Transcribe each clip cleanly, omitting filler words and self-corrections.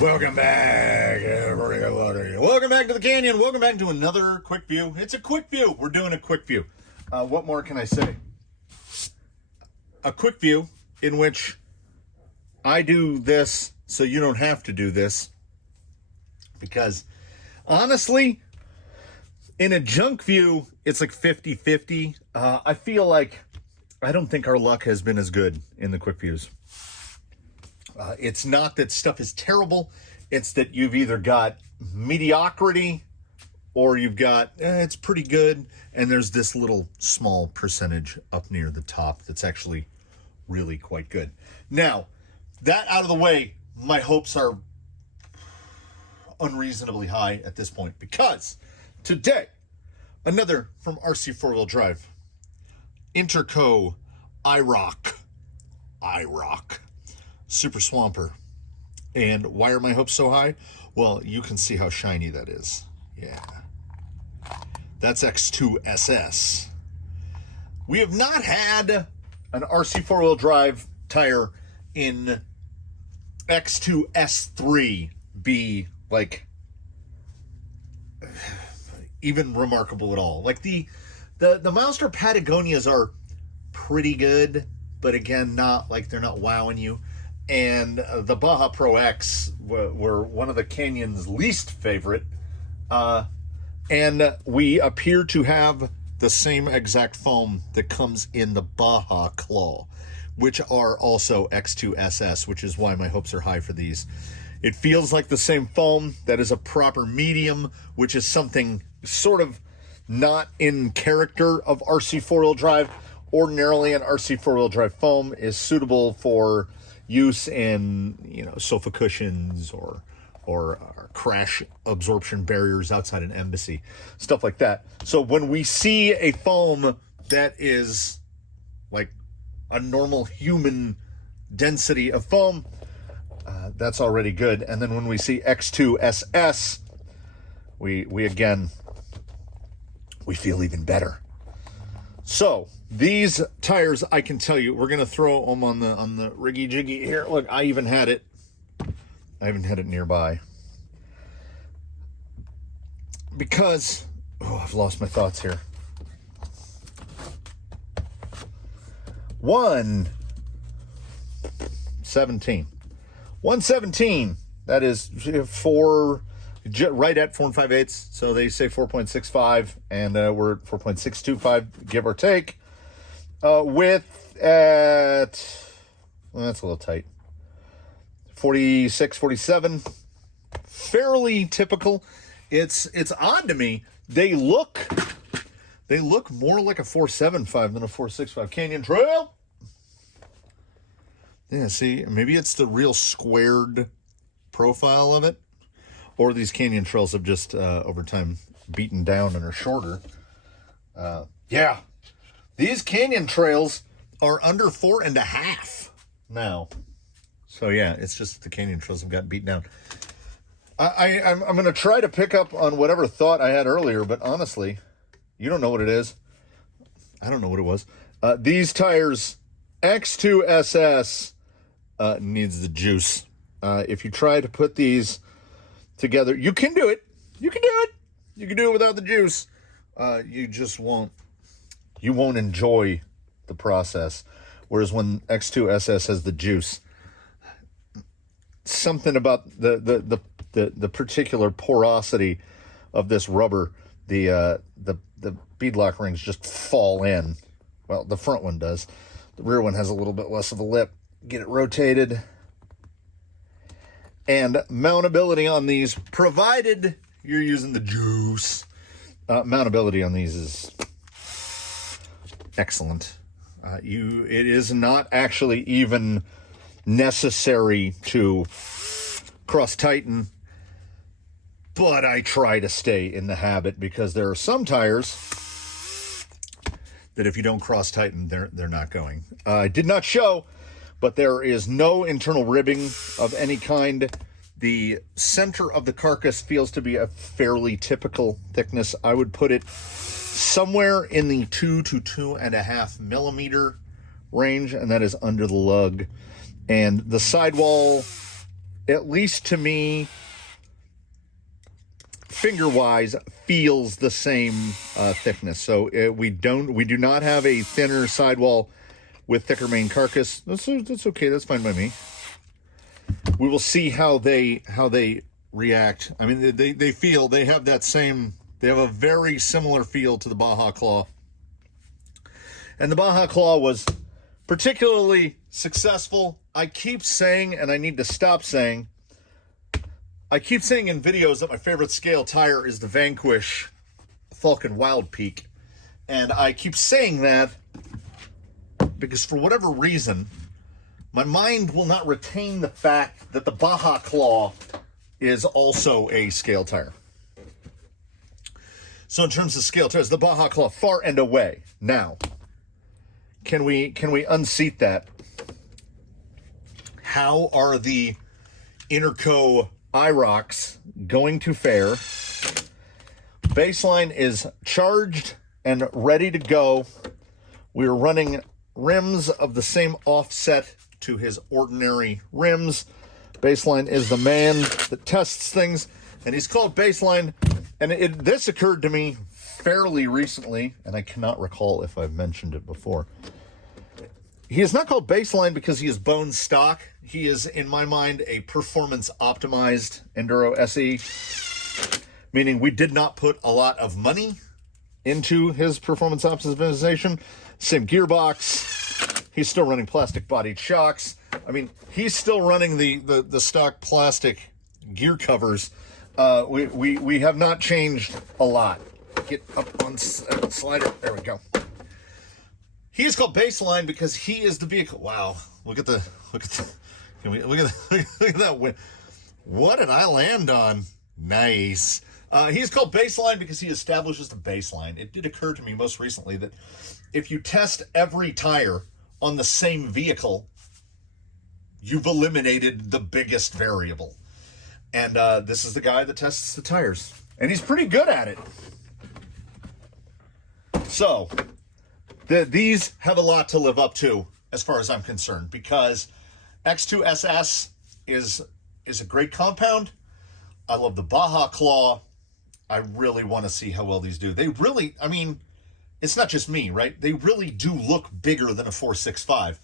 Welcome back, everybody. Welcome back to the canyon. Welcome back to another quick view. It's a quick view. We're doing a quick view. What more can I say? A quick view in which I do this so you don't have to do this. Because honestly, in a junk view, it's like 50-50. I feel like I don't think our luck has been as good in the quick views. It's not that stuff is terrible. It's that you've either got mediocrity or you've got, it's pretty good. And there's this little small percentage up near the top that's actually really quite good. Now, that out of the way, my hopes are unreasonably high at this point because today, another from RC4WD Drive, Interco IROK Super Swamper. And why are my hopes so high? Well, you can see how shiny that is. Yeah. That's X2SS. We have not had an RC4WD Drive tire in X2S3 be like even remarkable at all. Like the Monster Patagonias are pretty good, but again, not like they're not wowing you. And the Baja Pro X were one of the Canyon's least favorite. And we appear to have the same exact foam that comes in the Baja Claw, which are also X2SS, which is why my hopes are high for these. It feels like the same foam that is a proper medium, which is something sort of not in character of RC4WD Drive. Ordinarily, an RC4WD Drive foam is suitable for use in, sofa cushions or crash absorption barriers outside an embassy, stuff like that. So when we see a foam that is like a normal human density of foam, that's already good. And then when we see X2SS, we feel even better. So these tires, I can tell you, we're gonna throw them on the riggy jiggy here. Look, I even had it nearby because I've lost my thoughts here. 117. That is right at 4 5/8. So they say 4.65, and we're at 4.625, give or take. Width at, well, that's a little tight, 46, 47, fairly typical. It's odd to me. They look more like a 4.75 than a 4.65 Canyon Trail. Yeah, see, maybe it's the real squared profile of it, or these Canyon Trails have just over time beaten down and are shorter. Yeah. These Canyon Trails are under 4.5 now. So yeah, it's just the Canyon Trails have gotten beaten down. I'm going to try to pick up on whatever thought I had earlier, but honestly, you don't know what it is. I don't know what it was. These tires, X2SS, needs the juice. If you try to put these together, you can do it. You can do it. You can do it without the juice. You just won't. You won't enjoy the process. Whereas when X2SS has the juice, something about the particular porosity of this rubber, the beadlock rings just fall in. Well, the front one does. The rear one has a little bit less of a lip. Get it rotated. And mountability on these, provided you're using the juice, mountability on these is excellent. It is not actually even necessary to cross tighten, but I try to stay in the habit because there are some tires that if you don't cross tighten, they're not going. I did not show, but there is no internal ribbing of any kind. The center of the carcass feels to be a fairly typical thickness. I would put it somewhere in the 2 to 2.5 millimeter range, and that is under the lug. And the sidewall at least to me, finger-wise, feels the same thickness. So we do not have a thinner sidewall with thicker main carcass. That's okay. That's fine by me. We will see how they react. I mean, they have that same. They have a very similar feel to the Baja Claw, and the Baja Claw was particularly successful. I keep saying, and I need to stop saying, I keep saying in videos that my favorite scale tire is the Vanquish Falcon Wild Peak. And I keep saying that because for whatever reason, my mind will not retain the fact that the Baja Claw is also a scale tire. So in terms of scale tires, the Baja Claw far and away. Now, can we unseat that? How are the Interco IROKs going to fare? Baseline is charged and ready to go. We are running rims of the same offset to his ordinary rims. Baseline is the man that tests things, and he's called Baseline. And this occurred to me fairly recently, and I cannot recall if I've mentioned it before. He is not called Baseline because he is bone stock. He is, in my mind, a performance-optimized Enduro SE, meaning we did not put a lot of money into his performance optimization. Same gearbox. He's still running plastic-bodied shocks. I mean, he's still running the stock plastic gear covers. We have not changed a lot. Get up on slider. There we go. He is called Baseline because he is the vehicle. Wow, look at that win. What did I land on? Nice. He's called Baseline because he establishes the baseline. It did occur to me most recently that if you test every tire on the same vehicle, you've eliminated the biggest variable. And this is the guy that tests the tires. And he's pretty good at it. So, these have a lot to live up to, as far as I'm concerned, because X2SS is a great compound. I love the Baja Claw. I really want to see how well these do. They really, I mean, it's not just me, right? They really do look bigger than a 465.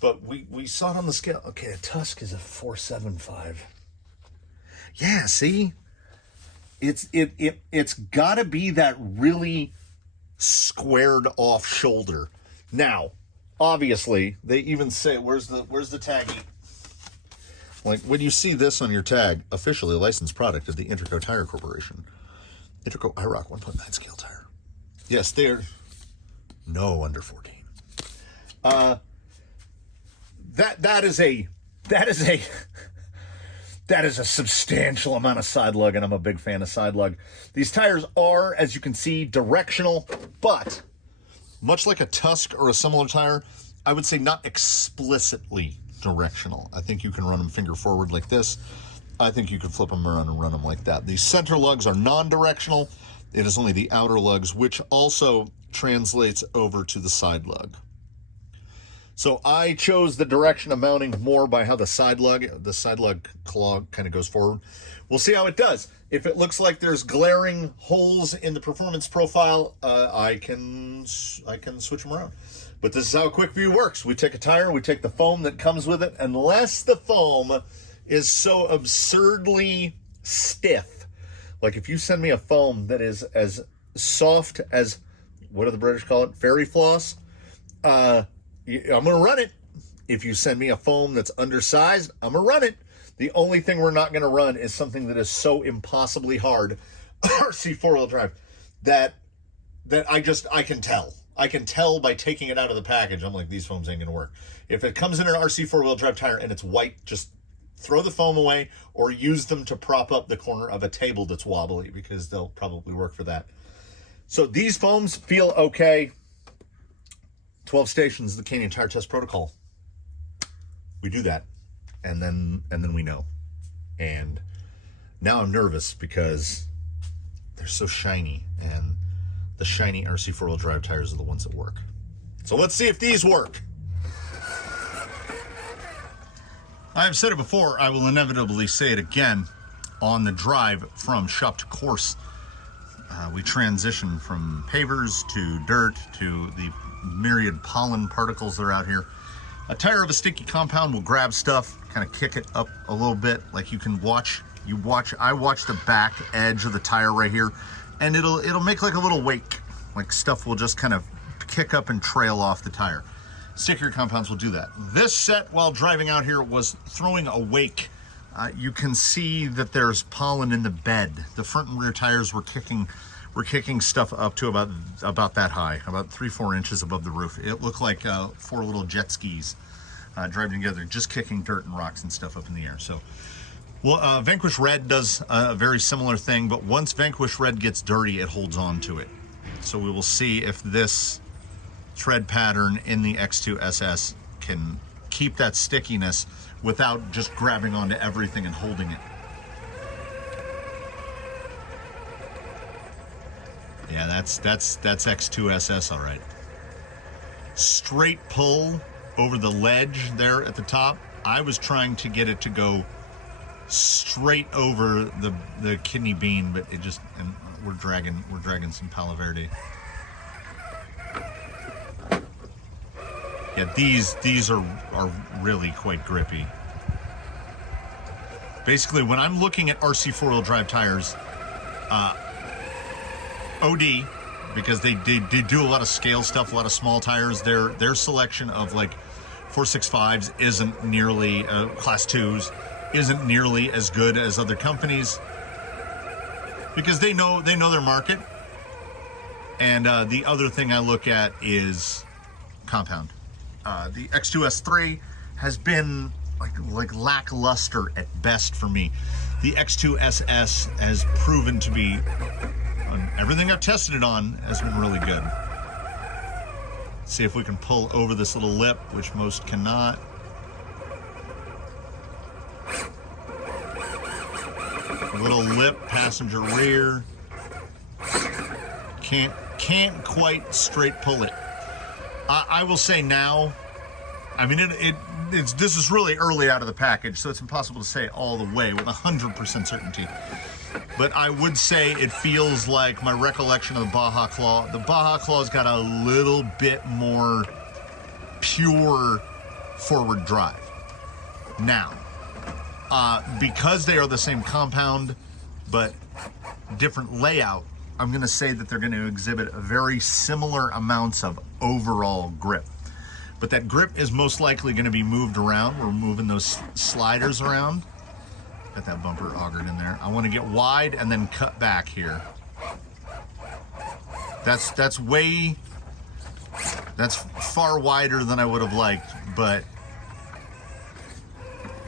But we saw it on the scale. Okay, a Tusk is a 475. Yeah, see? It's got to be that really squared off shoulder. Now, obviously, they even say, where's the taggy? Like, when you see this on your tag, officially licensed product of the Interco Tire Corporation. Interco IROK 1.9 scale tire. Yes, they're no under 14. That is a substantial amount of side lug, and I'm a big fan of side lug. These tires are, as you can see, directional, but much like a Tusk or a similar tire, I would say not explicitly directional. I think you can run them finger forward like this. I think you could flip them around and run them like that. These center lugs are non-directional. It is only the outer lugs, which also translates over to the side lug. So I chose the direction of mounting more by how the side lug claw kind of goes forward. We'll see how it does. If it looks like there's glaring holes in the performance profile, I can switch them around. But this is how quickview works. We take a tire, we take the foam that comes with it, unless the foam is so absurdly stiff. Like if you send me a foam that is as soft as, what do the British call it? Fairy floss. I'm going to run it. If you send me a foam that's undersized, I'm going to run it. The only thing we're not going to run is something that is so impossibly hard, RC four-wheel drive, that I can tell. I can tell by taking it out of the package. I'm like, these foams ain't going to work. If it comes in an RC four-wheel drive tire and it's white, just throw the foam away or use them to prop up the corner of a table that's wobbly, because they'll probably work for that. So these foams feel okay. 12 stations, the Canyon Tire Test Protocol. We do that, and then we know. And now I'm nervous because they're so shiny, and the shiny RC four-wheel drive tires are the ones that work. So let's see if these work. I've said it before, I will inevitably say it again. On the drive from shop to course, we transition from pavers to dirt to the myriad pollen particles that are out here. A tire of a sticky compound will grab stuff, kind of kick it up a little bit, like you can watch. I watch the back edge of the tire right here, and it'll make like a little wake. Like stuff will just kind of kick up and trail off the tire. Stickier compounds will do that. This set, while driving out here, was throwing a wake. You can see that there's pollen in the bed. The front and rear tires were kicking stuff up to about that high, about 3-4 inches above the roof. It looked like 4 little jet skis driving together, just kicking dirt and rocks and stuff up in the air. So, well, Vanquish Red does a very similar thing, but once Vanquish Red gets dirty, it holds on to it. So we will see if this tread pattern in the X2 SS can keep that stickiness without just grabbing onto everything and holding it. Yeah, that's X2 SS, all right. Straight pull over the ledge there at the top. I was trying to get it to go straight over the kidney bean, but it just, and we're dragging some Palo Verde. Yeah, these are really quite grippy. Basically, when I'm looking at RC four-wheel drive tires, OD, because they do a lot of scale stuff, a lot of small tires. Their selection of like 465s isn't nearly class 2s, isn't nearly as good as other companies, because they know their market. And the other thing I look at is compound. The X2S3 has been like lackluster at best for me. The X2SS has proven to be, everything I've tested it on has been really good. Let's see if we can pull over this little lip, which most cannot. A little lip, passenger rear. Can't quite straight pull it. I will say now, I mean, this is really early out of the package, so it's impossible to say all the way with 100% certainty. But I would say it feels like my recollection of the Baja Claw. The Baja Claw's got a little bit more pure forward drive. Now, because they are the same compound, but different layout, I'm going to say that they're going to exhibit very similar amounts of overall grip. But that grip is most likely going to be moved around. We're moving those sliders around. Got that bumper augered in there. I want to get wide and then cut back here. That's far wider than I would have liked, but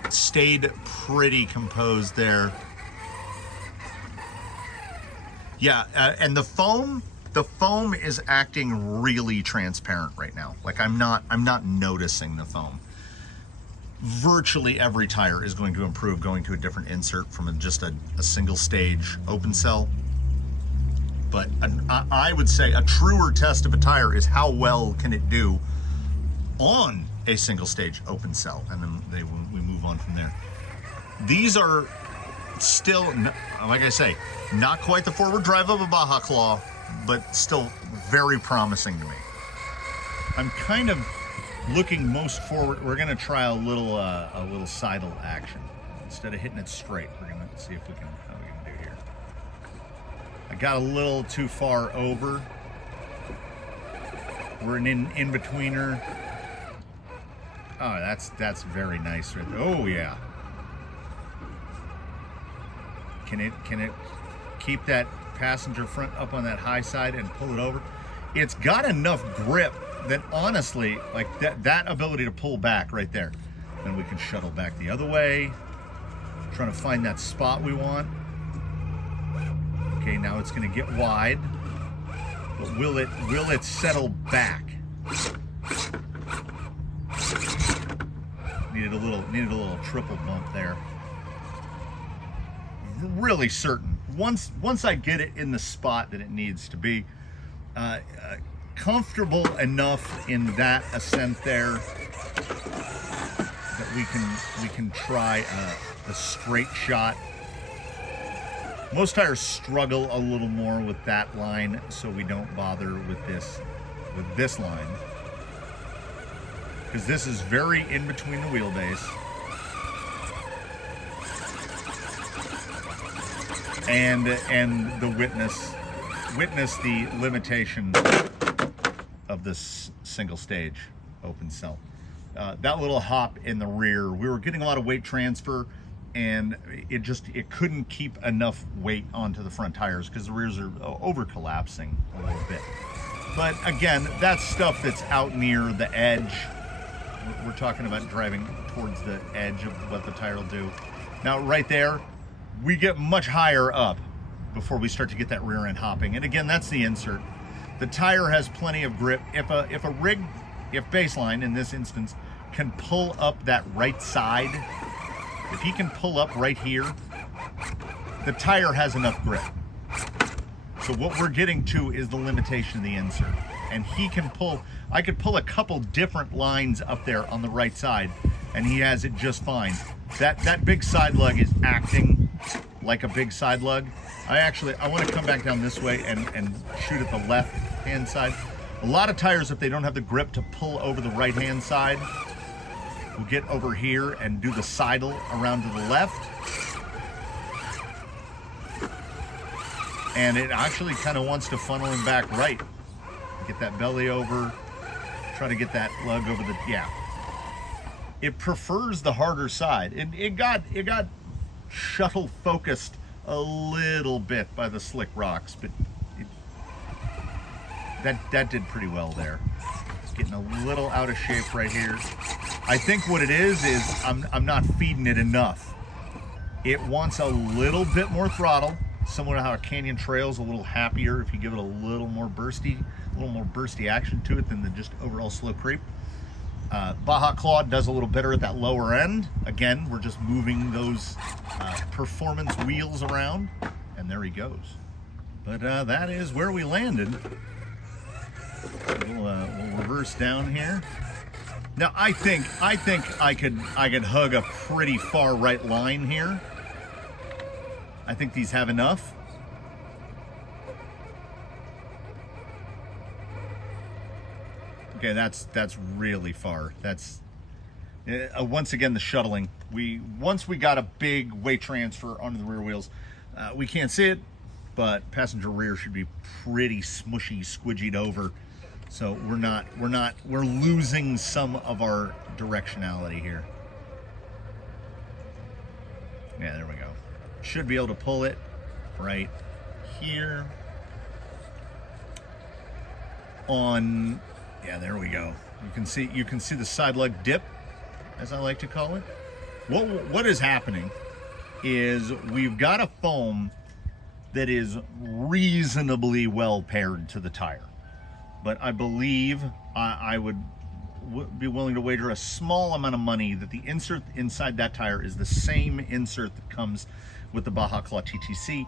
stayed pretty composed there. Yeah, and the foam is acting really transparent right now. Like I'm not noticing the foam. Virtually every tire is going to improve going to a different insert from just a single stage open cell. But I would say a truer test of a tire is how well can it do on a single stage open cell, and then we move on from there. These are still, like I say, not quite the forward drive of a Baja Claw, but still very promising to me. I'm kind of looking most forward. We're going to try a little sidle action. Instead of hitting it straight, we're going to see if we can, how we can do here. I got a little too far over. We're an in-betweener. Oh, that's very nice right there. Oh yeah. Can it keep that passenger front up on that high side and pull it over? It's got enough grip that honestly, like that ability to pull back right there. Then we can shuttle back the other way. Trying to find that spot we want. Okay, now it's going to get wide. But will it settle back? Needed a little triple bump there. Really certain. Once I get it in the spot that it needs to be, comfortable enough in that ascent there that we can try a straight shot. Most tires struggle a little more with that line, so we don't bother with this line, because this is very in between the wheelbase. And the witness the limitation of this single stage open cell. That little hop in the rear, we were getting a lot of weight transfer, and it couldn't keep enough weight onto the front tires because the rears are over collapsing a little bit. But again, that's stuff that's out near the edge. We're talking about driving towards the edge of what the tire will do. Now right there, we get much higher up before we start to get that rear end hopping. And again, that's the insert. The tire has plenty of grip. If baseline in this instance can pull up that right side, if he can pull up right here, the tire has enough grip. So what we're getting to is the limitation of the insert. And he can pull, I could pull a couple different lines up there on the right side, and he has it just fine. That big side lug is acting like a big side lug. I want to come back down this way and shoot at the left hand side. A lot of tires, if they don't have the grip to pull over the right hand side, will get over here and do the sidle around to the left. And it actually kind of wants to funnel him back right. Get that belly over, try to get that lug over the, yeah. It prefers the harder side. It got shuttle focused a little bit by the slick rocks, but that did pretty well there. It's getting a little out of shape right here. I think what it is I'm not feeding it enough. It wants a little bit more throttle, similar to how a Canyon Trail's a little happier if you give it a little more bursty action to it than the just overall slow creep. Baja Claw does a little better at that lower end. Again, we're just moving those performance wheels around, and there he goes. But that is where we landed. We'll reverse down here. Now I think I could hug a pretty far right line here. I think these have enough. Okay, that's really far. That's once again the shuttling. Once we got a big weight transfer onto the rear wheels, we can't see it, but passenger rear should be pretty smushy, squidgied over. So we're losing some of our directionality here. Yeah, there we go. Should be able to pull it right here on. Yeah, there we go. You can see the side lug dip, as I like to call it. What is happening is we've got a foam that is reasonably well paired to the tire, but I believe I would be willing to wager a small amount of money that the insert inside that tire is the same insert that comes with the Baja Claw TTC,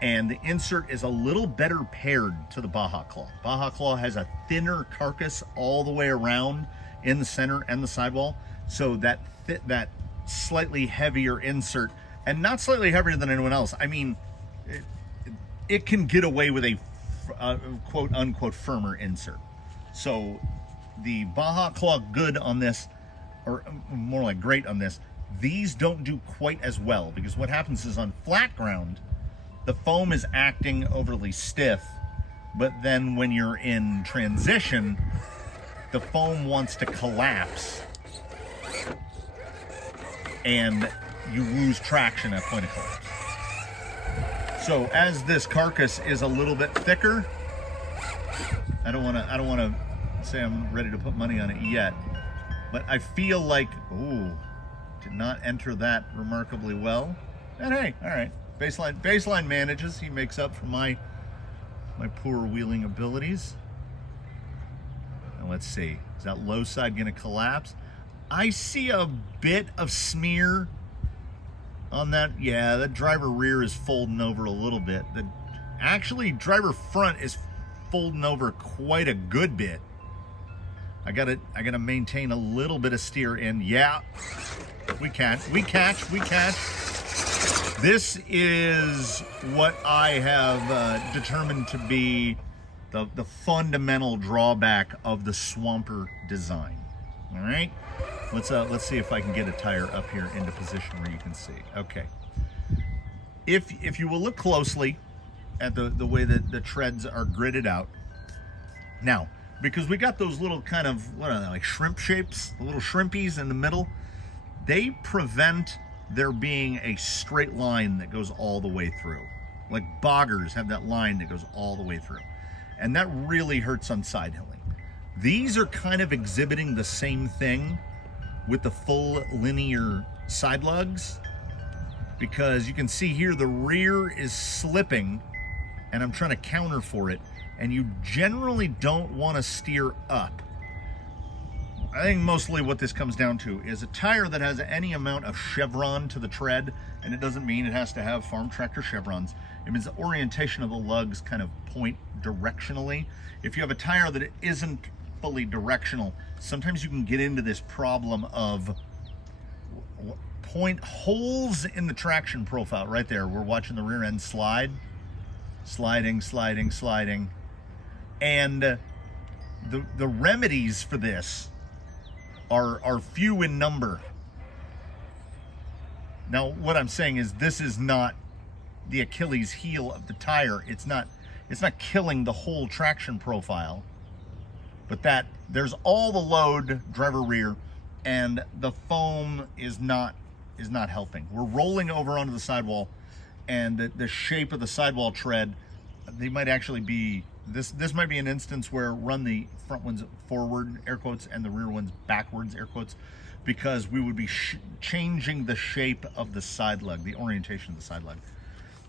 and the insert is a little better paired to the Baja Claw. Baja Claw has a thinner carcass all the way around in the center and the sidewall, so that slightly heavier insert, and not slightly heavier than anyone else. I mean, it can get away with a quote unquote firmer insert. So the Baja Claw good on this, or more like great on this, these don't do quite as well, because what happens is on flat ground, the foam is acting overly stiff, but then when you're in transition, the foam wants to collapse and you lose traction at point of collapse. So as this carcass is a little bit thicker, I don't want to say I'm ready to put money on it yet, but I feel like, ooh, did not enter that remarkably well. And hey, all right. Baseline manages. He makes up for my poor wheeling abilities. Now let's see. Is that low side going to collapse? I see a bit of smear on that. Yeah, that driver rear is folding over a little bit. Actually, driver front is folding over quite a good bit. I gotta maintain a little bit of steer in. Yeah, we catch. This is what I have determined to be the fundamental drawback of the Swamper design. All right, let's see if I can get a tire up here into position where you can see. Okay, if you will look closely at the way that the treads are gridded out now, because we got those little kind of, what are they, like shrimp shapes, the little shrimpies in the middle, they prevent there being a straight line that goes all the way through. Like boggers have that line that goes all the way through. And that really hurts on side hilling. These are kind of exhibiting the same thing with the full linear side lugs, because you can see here the rear is slipping and I'm trying to counter for it, and you generally don't want to steer up. I think mostly what this comes down to is a tire that has any amount of chevron to the tread, and it doesn't mean it has to have farm tractor chevrons. It means the orientation of the lugs kind of point directionally. If you have a tire that isn't fully directional, sometimes you can get into this problem of point holes in the traction profile. Right there, we're watching the rear end sliding, and the remedies for this are few in number. Now, what I'm saying is this is not the Achilles heel of the tire. It's not killing the whole traction profile, but that there's all the load driver rear, and the foam is not helping. We're rolling over onto the sidewall, and the shape of the sidewall tread, they might actually be, this might be an instance where run the front ones forward, air quotes, and the rear ones backwards, air quotes, because we would be changing the shape of the side lug, the orientation of the side lug.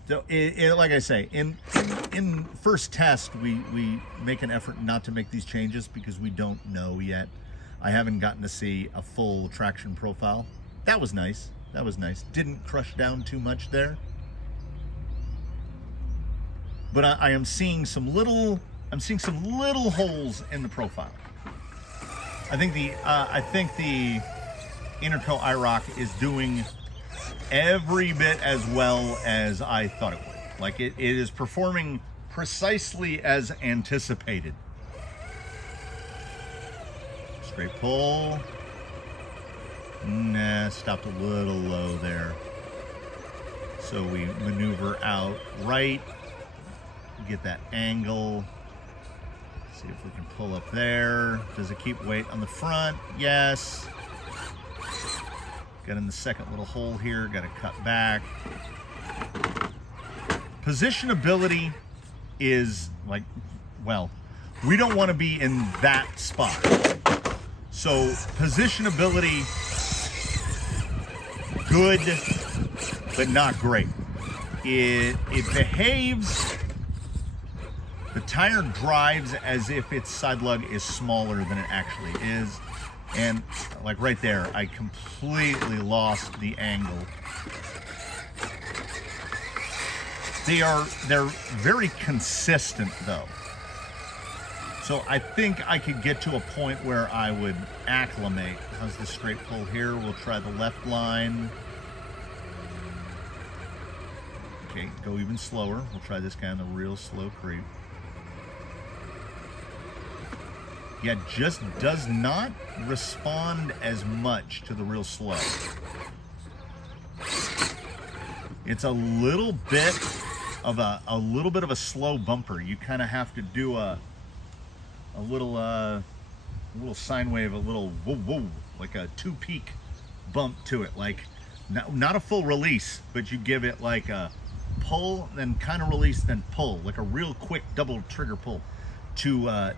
So like I say, in first test, we make an effort not to make these changes because we don't know yet. I haven't gotten to see a full traction profile. That was nice. Didn't crush down too much there. But I am seeing some little holes in the profile. I think the Interco IROK is doing every bit as well as I thought it would. Like it is performing precisely as anticipated. Straight pull. Nah, stopped a little low there. So we maneuver out right. Get that angle. See if we can pull up there. Does it keep weight on the front? Yes. Got in the second little hole here. Got to cut back. Positionability is like, well, we don't want to be in that spot. So positionability, good, but not great. It behaves. The tire drives as if its side lug is smaller than it actually is. And like right there, I completely lost the angle. They're very consistent though. So I think I could get to a point where I would acclimate. How's the straight pull here? We'll try the left line. Okay, go even slower. We'll try this guy on the real slow creep. Yeah, just does not respond as much to the real slow. It's a little bit of a slow bumper. You kind of have to do a little sine wave, a little whoa whoa, like a two peak bump to it. Like not a full release, but you give it like a pull, then kind of release, then pull, like a real quick double trigger pull. To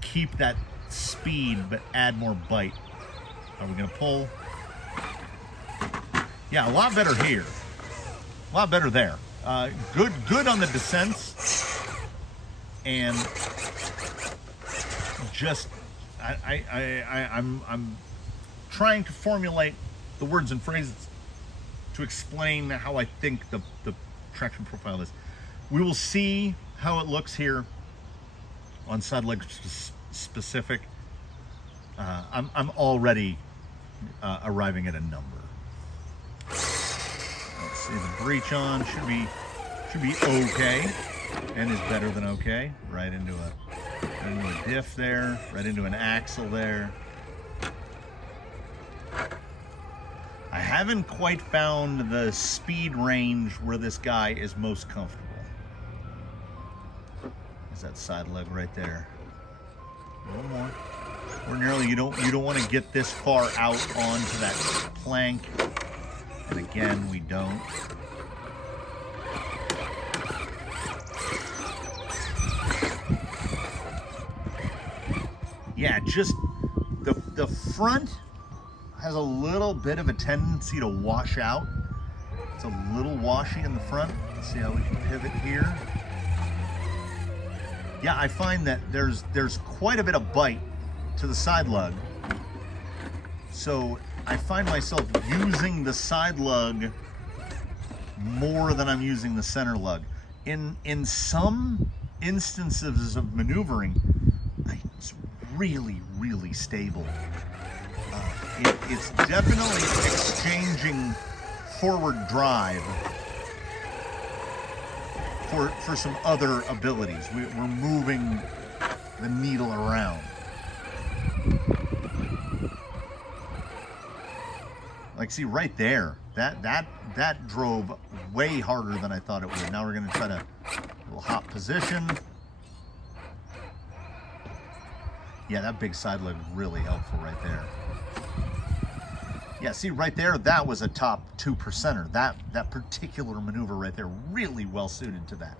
keep that speed but add more bite. Are we gonna pull? Yeah, a lot better here. A lot better there. Good on the descents, and just I'm trying to formulate the words and phrases to explain how I think the traction profile is. We will see how it looks here on side leg specific. I'm already arriving at a number. Let's see, the breech on should be okay, and is better than okay. Right into a diff there, right into an axle there. I haven't quite found the speed range where this guy is most comfortable. Is that side leg right there? A little more. Ordinarily, you don't want to get this far out onto that plank, and again, we don't. Yeah, just the front has a little bit of a tendency to wash out. It's a little washy in the front. Let's see how we can pivot here. Yeah, I find that there's quite a bit of bite to the side lug. So I find myself using the side lug more than I'm using the center lug. In some instances of maneuvering, it's really, really stable. It's definitely exchanging forward drive for some other abilities. We're moving the needle around. Like, see right there, that drove way harder than I thought it would. Now we're gonna try to little hop position. Yeah, that big side leg really helpful right there. Yeah, see right there, that was a top 2%er. That particular maneuver right there, really well suited to that.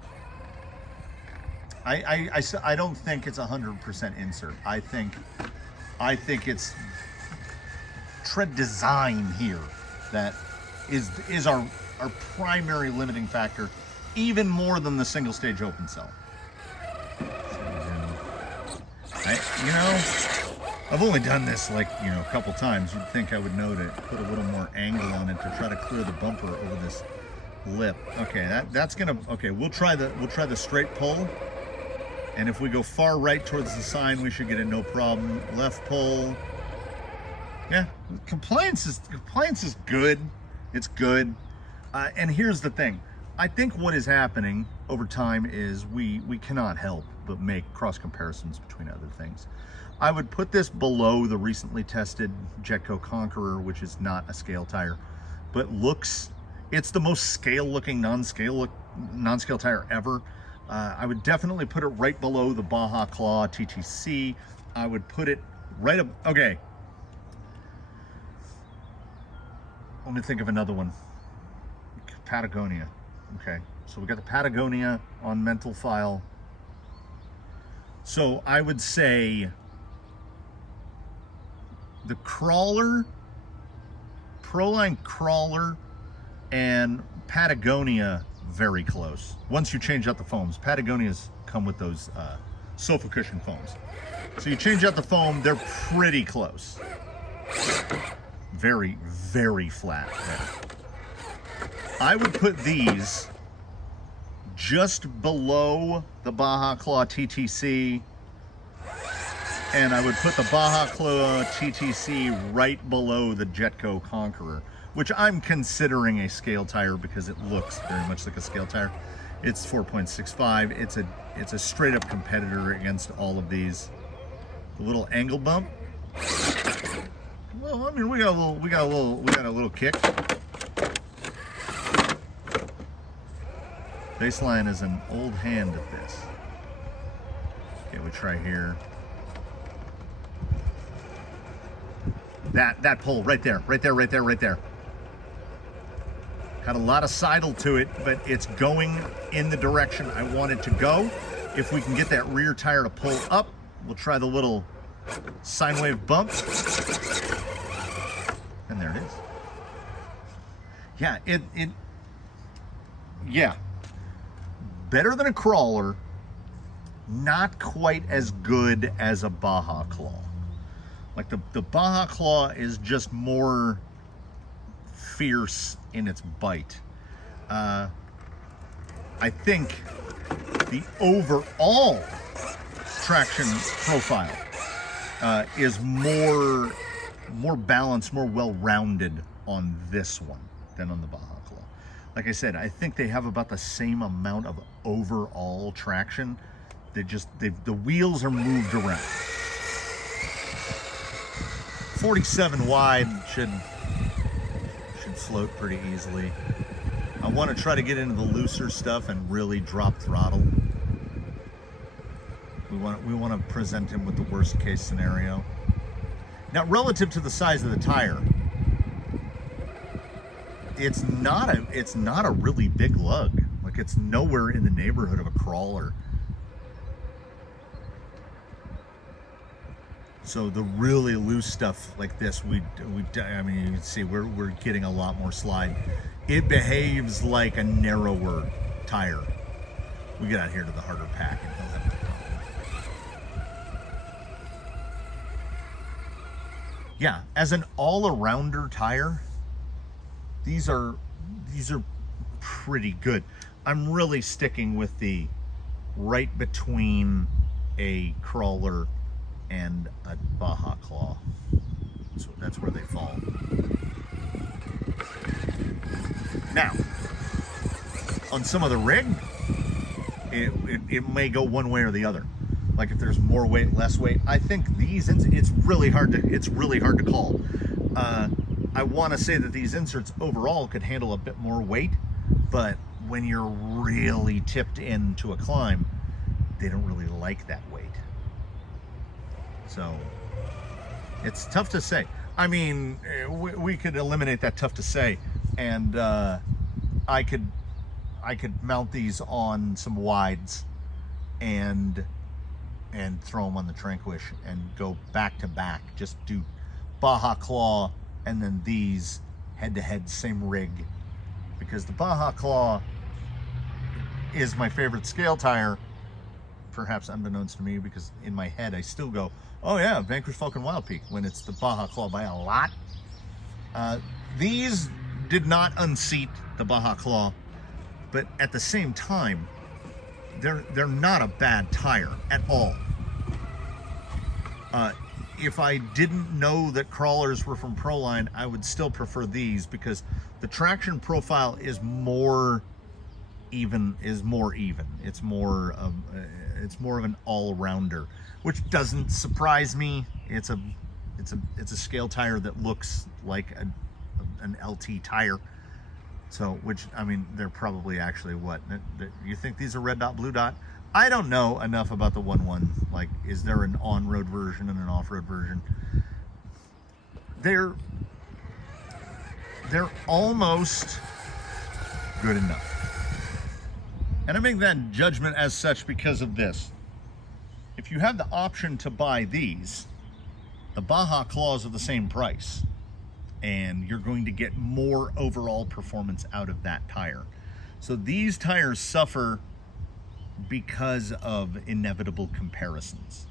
I don't think it's 100% insert. I think it's tread design here that is our primary limiting factor, even more than the single stage open cell. I've only done this like, a couple times. You'd think I would know to put a little more angle on it to try to clear the bumper over this lip. Okay, that's gonna, okay, we'll try the straight pull. And if we go far right towards the sign, we should get it no problem. Left pull. Yeah, compliance is good. It's good. And here's the thing. I think what is happening over time is we cannot help but make cross comparisons between other things. I would put this below the recently tested Jetco Conqueror, which is not a scale tire, but it's the most scale looking non-scale tire ever. I would definitely put it right below the Baja Claw TTC. I would put it right up, okay. Let me think of another one. Patagonia. Okay, so we got the Patagonia on mental file. So I would say the Crawler, Proline Crawler, and Patagonia very close. Once you change out the foams, Patagonias come with those sofa cushion foams. So you change out the foam, they're pretty close. Very, very flat there. I would put these just below the Baja Claw TTC, and I would put the Baja Claw TTC right below the Jetco Conqueror, which I'm considering a scale tire because it looks very much like a scale tire. It's 4.65. It's a straight up competitor against all of these. A little angle bump. Well, I mean, we got a little kick. Baseline is an old hand at this. Okay, we try here. That pull right there. Had a lot of sidle to it, but it's going in the direction I want it to go. If we can get that rear tire to pull up, we'll try the little sine wave bump. And there it is. Yeah, yeah. Better than a Crawler, not quite as good as a Baja Claw. Like the Baja Claw is just more fierce in its bite. I think the overall traction profile is more balanced, more well-rounded on this one than on the Baja Claw. Like I said, I think they have about the same amount of overall traction. The wheels are moved around. 47 wide should float pretty easily. I want to try to get into the looser stuff and really drop throttle. We want to present him with the worst case scenario. Now, relative to the size of the tire, it's not a really big lug. Like, it's nowhere in the neighborhood of a crawler. So the really loose stuff like this, I mean, you can see we're getting a lot more slide. It behaves like a narrower tire. We get out here to the harder pack and he'll have no problem. Yeah, as an all-arounder tire, these are pretty good. I'm really sticking with the right between a crawler and a Baja Claw. So that's where they fall. Now, on some of the rig, it may go one way or the other. Like if there's more weight, less weight. I think these, it's really hard to call. I want to say that these inserts overall could handle a bit more weight, but when you're really tipped into a climb, they don't really like that weight. So it's tough to say. I mean, we could eliminate that tough to say, and I could mount these on some wides and throw them on the Tranquish and go back to back. Just do Baja Claw and then these head to head, same rig, because the Baja Claw is my favorite scale tire, perhaps unbeknownst to me, because in my head I still go, oh yeah, Vanquish Falcon Wild Peak, when it's the Baja Claw by a lot. These did not unseat the Baja Claw, but at the same time, they're not a bad tire at all. If I didn't know that crawlers were from Proline, I would still prefer these because the traction profile is more even. It's more of an all-rounder, which doesn't surprise me. It's a scale tire that looks like an LT tire. So, which, I mean, they're probably actually what? You think these are red dot, blue dot? I don't know enough about the 1.1. Like, is there an on-road version and an off-road version? They're almost good enough. And I make that judgment as such because of this. If you have the option to buy these, the Baja Claws are the same price, and you're going to get more overall performance out of that tire. So these tires suffer because of inevitable comparisons.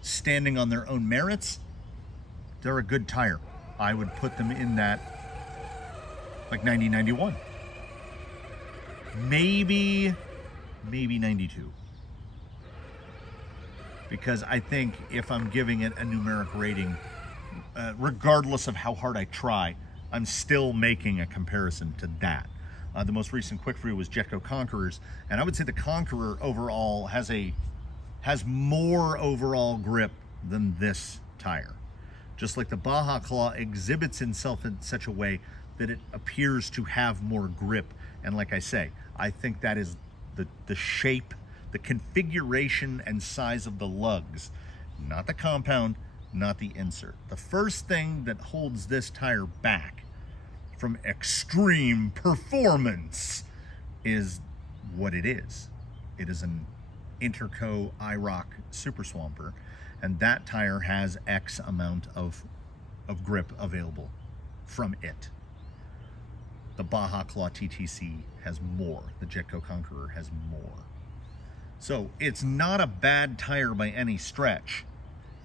Standing on their own merits, they're a good tire. I would put them in that like 90, 91. Maybe 92. Because I think if I'm giving it a numeric rating, regardless of how hard I try, I'm still making a comparison to that. The most recent quickview was Jetco Conquerors, and I would say the Conqueror overall has more overall grip than this tire. Just like the Baja Claw exhibits itself in such a way that it appears to have more grip. And like I say, I think that is the shape, the configuration and size of the lugs, not the compound, not the insert. The first thing that holds this tire back from extreme performance is what it is. It is an Interco IROK Super Swamper, and that tire has X amount of grip available from it. The Baja Claw TTC has more. The Jetco Conqueror has more. So it's not a bad tire by any stretch.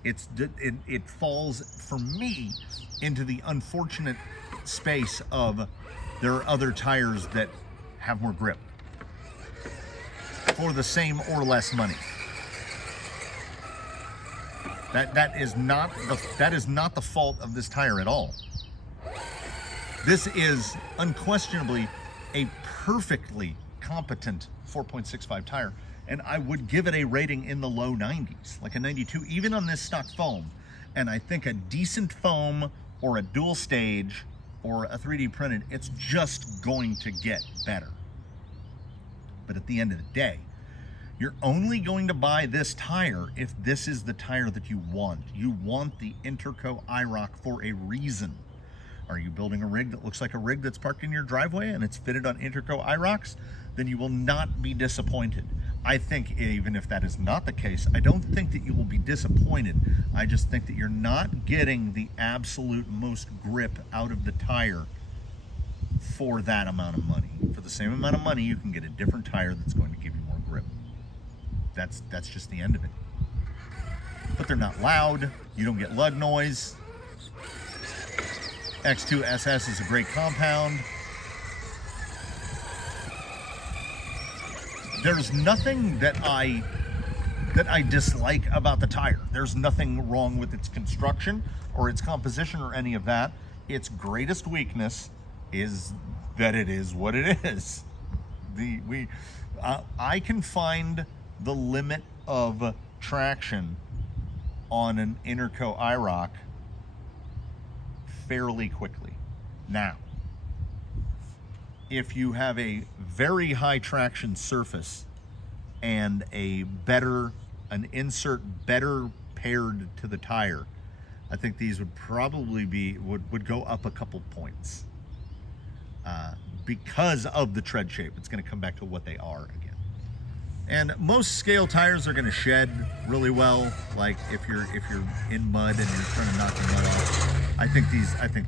It falls, for me, into the unfortunate space of there are other tires that have more grip for the same or less money. That is not the fault of this tire at all. This is unquestionably a perfectly competent 4.65 tire, and I would give it a rating in the low 90s, like a 92, even on this stock foam. And I think a decent foam or a dual stage or a 3D printed, it's just going to get better. But at the end of the day, you're only going to buy this tire if this is the tire that you want. You want the Interco IROK for a reason. Are you building a rig that looks like a rig that's parked in your driveway and it's fitted on Interco IROKs? Then you will not be disappointed. I think even if that is not the case, I don't think that you will be disappointed. I just think that you're not getting the absolute most grip out of the tire for that amount of money. For the same amount of money, you can get a different tire that's going to give you more grip. That's just the end of it. But they're not loud. You don't get lug noise. X2SS is a great compound. There's nothing that I dislike about the tire. There's nothing wrong with its construction or its composition or any of that. Its greatest weakness is that it is what it is. I can find the limit of traction on an Interco IROK fairly quickly. Now, if you have a very high traction surface and an insert better paired to the tire, I think these would probably would go up a couple points because of the tread shape. It's going to come back to what they are again. And most scale tires are going to shed really well. Like if you're in mud and you're trying to knock the mud off, I think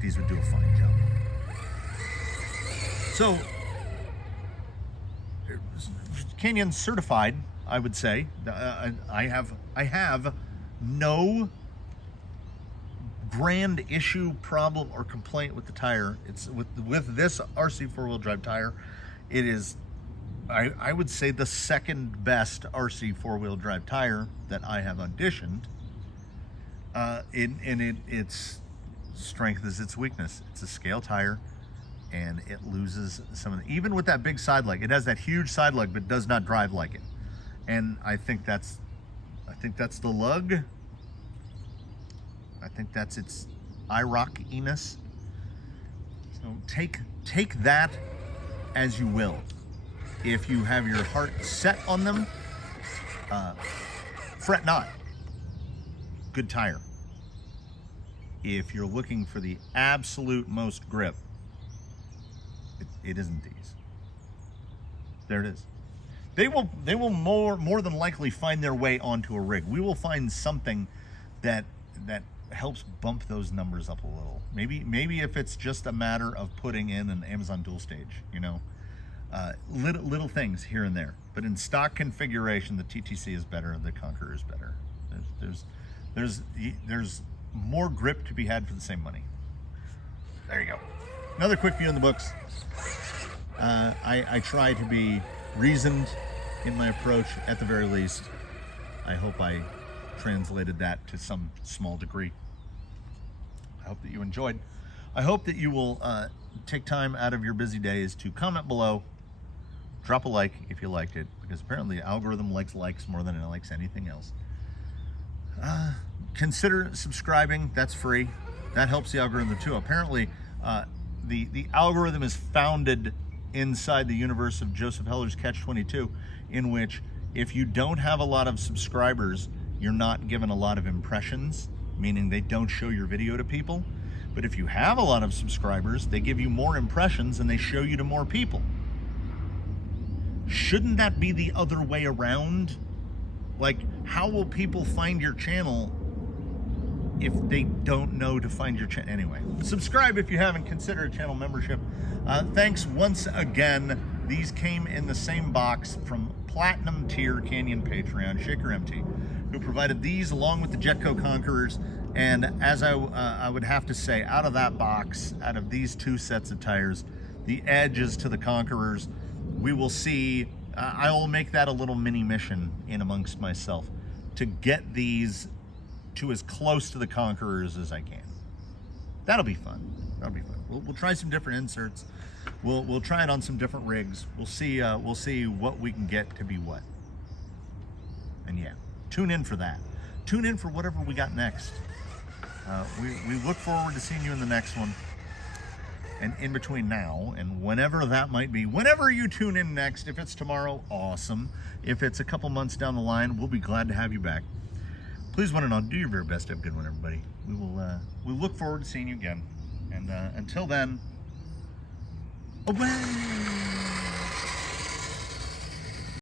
these would do a fine job. So, Canyon certified, I would say. I have no grand issue, problem, or complaint with the tire. It's with this RC four-wheel drive tire. It is, I would say, the second best RC four-wheel drive tire that I have auditioned. Its strength is its weakness. It's a scale tire, and it loses some of the, even with that big side lug. It has that huge side lug, but does not drive like it. And I think that's the lug. I think that's its IROK-iness. So take that as you will. If you have your heart set on them, fret not. Good tire. If you're looking for the absolute most grip, it isn't these. There it is. They will more than likely find their way onto a rig. We will find something that helps bump those numbers up a little. Maybe if it's just a matter of putting in an Amazon dual stage, you know, little things here and there. But in stock configuration, the TTC is better, the Conqueror is better. There's more grip to be had for the same money. There you go. Another quick view in the books. I try to be reasoned in my approach at the very least. I hope I translated that to some small degree. I hope that you enjoyed. I hope that you will take time out of your busy days to comment below, drop a like if you liked it, because apparently the algorithm likes more than it likes anything else. Consider subscribing. That's free. That helps the algorithm too. Apparently the algorithm is founded inside the universe of Joseph Heller's Catch-22, in which if you don't have a lot of subscribers, you're not given a lot of impressions, meaning they don't show your video to people. But if you have a lot of subscribers, they give you more impressions and they show you to more people. Shouldn't that be the other way around? Like, how will people find your channel if they don't know to find your channel? Anyway, subscribe if you haven't. Consider a channel membership. Thanks once again. These came in the same box from Platinum Tier Canyon Patreon, Shaker MT, who provided these along with the Jetco Conquerors. And as I would have to say, out of that box, out of these two sets of tires, the edge is to the Conquerors. We will see. I will make that a little mini mission in amongst myself to get these to as close to the Conquerors as I can. That'll be fun. That'll be fun. We'll try some different inserts. We'll try it on some different rigs. We'll see what we can get to be what. And yeah, tune in for that. Tune in for whatever we got next. We look forward to seeing you in the next one. And in between now and whenever that might be, whenever you tune in next, if it's tomorrow, awesome. If it's a couple months down the line, we'll be glad to have you back. Please, one and all, do your very best to have a good one, everybody. We'll look forward to seeing you again. And until then, away!